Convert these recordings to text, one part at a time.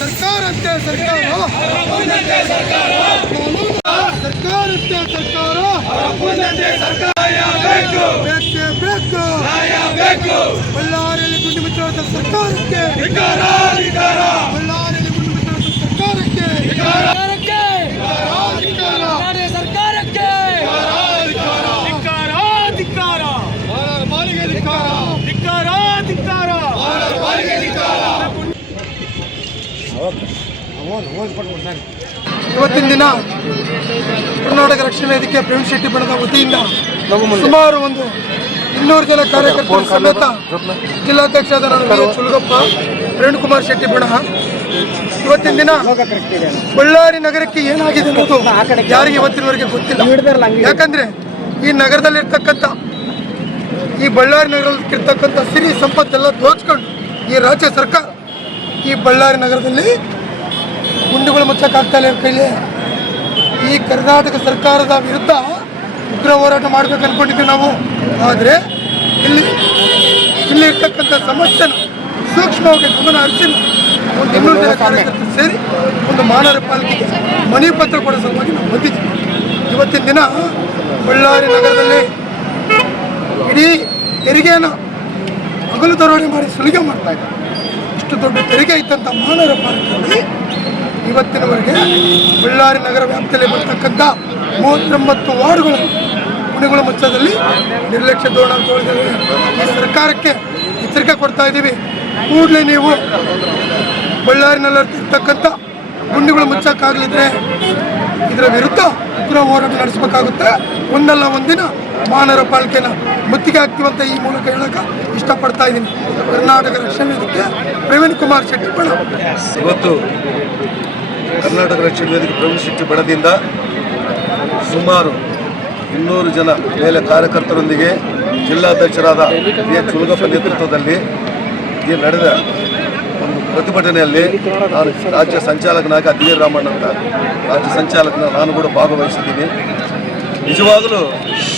ಸರ್ಕಾರಕ್ಕೆ ಸರ್ಕಾರ ಬೇಕೇ ಬೇಕು. ಬಳ್ಳಾರಿಯಲ್ಲಿ ಗುಂಡು ಮುಚ್ಚುವಂತ ಸರ್ಕಾರಕ್ಕೆ, ಬಳ್ಳಾರಿಯಲ್ಲಿ ಗುಂಡು ಮುಚ್ಚುವಂತ ಸರ್ಕಾರಕ್ಕೆ, ಇವತ್ತಿನ ದಿನ ಕರ್ನಾಟಕ ರಕ್ಷಣಾ ವೇದಿಕೆ ಪ್ರವೀಣ್ ಶೆಟ್ಟಿ ಬಣದ ವತಿಯಿಂದ ಸುಮಾರು 200 ಜನ ಕಾರ್ಯಕರ್ತರ ಸಮೇತ ಜಿಲ್ಲಾಧ್ಯಕ್ಷರಾದ ಚುಲಗಪ್ಪ ಪ್ರವೀಣ್ ಕುಮಾರ್ ಶೆಟ್ಟಿ ಬಣ ಇವತ್ತಿನ ದಿನ ಬಳ್ಳಾರಿ ನಗರಕ್ಕೆ ಏನಾಗಿದೆ ಅನ್ನೋದು ಯಾರಿಗೆ ಇವತ್ತಿನವರೆಗೆ ಗೊತ್ತಿಲ್ಲ. ಯಾಕಂದ್ರೆ ಈ ನಗರದಲ್ಲಿರ್ತಕ್ಕಂಥ ಈ ಬಳ್ಳಾರಿ ನಗರದಲ್ಲಿರ್ತಕ್ಕಂಥ ಸಿರಿ ಸಂಪತ್ತೆಲ್ಲ ದೋಚ್ಕೊಂಡು ಈ ರಾಜ್ಯ ಸರ್ಕಾರ ಈ ಬಳ್ಳಾರಿ ನಗರದಲ್ಲಿ ಗುಂಡುಗಳು ಮುಚ್ಚಕ್ಕಾಗ್ತಾ ಇಲ್ಲ ಕೈಲಿ. ಈ ಕರ್ನಾಟಕ ಸರ್ಕಾರದ ವಿರುದ್ಧ ಉಗ್ರ ಹೋರಾಟ ಮಾಡಬೇಕು ಅನ್ಕೊಂಡಿದ್ದೀವಿ ನಾವು. ಆದರೆ ಇಲ್ಲಿ ಇರ್ತಕ್ಕಂಥ ಸಮಸ್ಯೆನ ಸೂಕ್ಷ್ಮವಾಗಿ ಗಮನ ಹರಿಸಿ 200 ಜನ ಕಾರ್ಯಕರ್ತರು ಸೇರಿ ಒಂದು ಮಾನವ ಪಾಲಿಕೆಗೆ ಮನವಿ ಪತ್ರ ಕೊಡೋ ಸಲುವಾಗಿ ನಾವು ಬಂದಿದ್ದೀವಿ. ಇವತ್ತಿನ ದಿನ ಬಳ್ಳಾರಿ ನಗರದಲ್ಲಿ ಇಡೀ ತೆರಿಗೆಯನ್ನು ಹಗಲು ದರೋಡೆ ಮಾಡಿ ಸುಲಿಗೆ ಮಾಡ್ತಾ ಇದ್ದಾರೆ. ಇಷ್ಟು ದೊಡ್ಡ ತೆರಿಗೆ ಇದ್ದಂಥ ಮಾನವ ಪಾಲಿಕೆಯಲ್ಲಿ ಇವತ್ತಿನವರೆಗೆ ಬಳ್ಳಾರಿ ನಗರ ವ್ಯಾಪ್ತಿಯಲ್ಲಿ ಬರ್ತಕ್ಕಂಥ 39 ವಾರ್ಡ್ಗಳು ಗುಂಡುಗಳು ಮುಚ್ಚದಲ್ಲಿ ನಿರ್ಲಕ್ಷ್ಯ ಧೋರಣೆ ತೋರಿದರೆ ಈ ಸರ್ಕಾರಕ್ಕೆ ಎಚ್ಚರಿಕೆ ಕೊಡ್ತಾ ಇದ್ದೀವಿ. ಕೂಡಲೇ ನೀವು ಬಳ್ಳಾರಿನಲ್ಲಿರ್ತಕ್ಕಂಥ ಗುಂಡುಗಳು ಮುಚ್ಚಕ್ಕಾಗಲಿದ್ರೆ ಇದರ ವಿರುದ್ಧ ಉಗ್ರ ಹೋರಾಟ ನಡೆಸಬೇಕಾಗುತ್ತೆ. ಒಂದಲ್ಲ ಒಂದಿನ ಮಾನವ ಪಾಲಿಕೆನ ಮುತ್ತಿಗೆ ಹಾಕ್ತೀವಂತ ಈ ಮೂಲಕ ಹೇಳಕ್ಕೆ ಇಷ್ಟಪಡ್ತಾ ಇದ್ದೀನಿ. ಕರ್ನಾಟಕ ರಕ್ಷಣಾ ವೇದಿಕೆ ಪ್ರವೀಣ್ ಕುಮಾರ್ ಶೆಟ್ಟಿ ಬಣ. ಇವತ್ತು ಕರ್ನಾಟಕ ರಕ್ಷಣಾ ವೇದಿಕೆ ಪ್ರವೀಣ್ ಶೆಟ್ಟಿ ಬಣದಿಂದ ಸುಮಾರು 200 ಜನ ಮೇಲೆ ಕಾರ್ಯಕರ್ತರೊಂದಿಗೆ ಜಿಲ್ಲಾಧ್ಯಕ್ಷರಾದ ಚುಲಗಪ್ಪ ನೇತೃತ್ವದಲ್ಲಿ ಈ ನಡೆದ ಒಂದು ಪ್ರತಿಭಟನೆಯಲ್ಲಿ ನಾನು ರಾಜ್ಯ ಸಂಚಾಲಕನಾಗಿ ಅದ್ವೀರ್ ರಾಮಣ್ಣ ಅಂತ ರಾಜ್ಯ ಸಂಚಾಲಕನ ನಾನು ಕೂಡ ಭಾಗವಹಿಸಿದ್ದೀನಿ. ನಿಜವಾಗಲೂ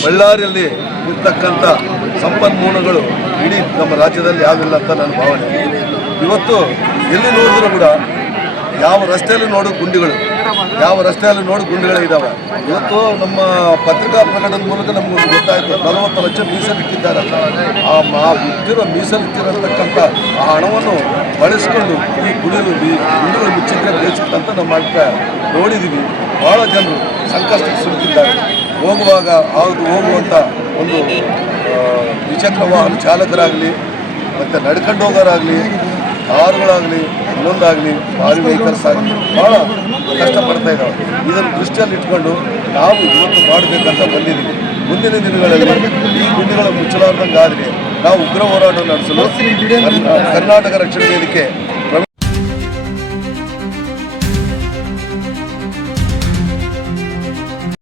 ಬಳ್ಳಾರಿಯಲ್ಲಿ ಇರ್ತಕ್ಕಂಥ ಸಂಪನ್ಮೂಲಗಳು ಇಡೀ ನಮ್ಮ ರಾಜ್ಯದಲ್ಲಿ ಯಾವಿಲ್ಲ ಅಂತ ನನ್ನ ಭಾವನೆ. ಇವತ್ತು ಎಲ್ಲಿ ನೋಡಿದ್ರು ಕೂಡ ಯಾವ ರಸ್ತೆಯಲ್ಲಿ ನೋಡು ಗುಂಡಿಗಳು, ಇದ್ದಾವೆ. ಇವತ್ತು ನಮ್ಮ ಪತ್ರಿಕಾ ಪ್ರಕಟಣೆ ಮೂಲಕ ನಮಗೊಂದು ಗೊತ್ತಾಯಿತು 40 ಲಕ್ಷ ಮೀಸಲಿಟ್ಟಿದ್ದಾರೆ ಅಂತ. ಮೀಸಲಿಟ್ಟಿರತಕ್ಕಂಥ ಆ ಹಣವನ್ನು ಬಳಸಿಕೊಂಡು ಈ ಗುಂಡಿಗಳು ಮುಚ್ಚಿದ್ರೆ ಬೇಸಿಕ್ ಅಂತ ನಮ್ಮ ಅಭಿಪ್ರಾಯ. ನೋಡಿದ್ದೀವಿ, ಭಾಳ ಜನರು ಸಂಕಷ್ಟಕ್ಕೆ ಸಿಲುಕಿದ್ದಾರೆ. ಹೋಗುವಂಥ ಒಂದು ದ್ವಿಚಕ್ರ ವಾಹನ ಚಾಲಕರಾಗಲಿ ಮತ್ತು ನಡ್ಕೊಂಡು ಹೋಗೋರಾಗಲಿ, ಕಾರುಗಳಾಗಲಿ, ಇನ್ನೊಂದಾಗಲಿ, ಭಾರಿ ವೆಹಿಕಲ್ಸ್ ಆಗಲಿ ಭಾಳ ಕಷ್ಟಪಡ್ತಾ ಇದ್ದಾವೆ. ಇದನ್ನು ದೃಷ್ಟಿಯಲ್ಲಿ ಇಟ್ಕೊಂಡು ನಾವು ಇವತ್ತು ಮಾಡಬೇಕಂತ ಬಂದಿದ್ದೀವಿ. ಮುಂದಿನ ದಿನಗಳಲ್ಲಿ ಈ ಗುಂಡಿಗಳ ಮುಚ್ಚಲಾರ್ದಂಗೆ ಆದರೆ ನಾವು ಉಗ್ರ ಹೋರಾಟ ನಡೆಸಲು ಕರ್ನಾಟಕ ರಕ್ಷಣಾ ವೇದಿಕೆ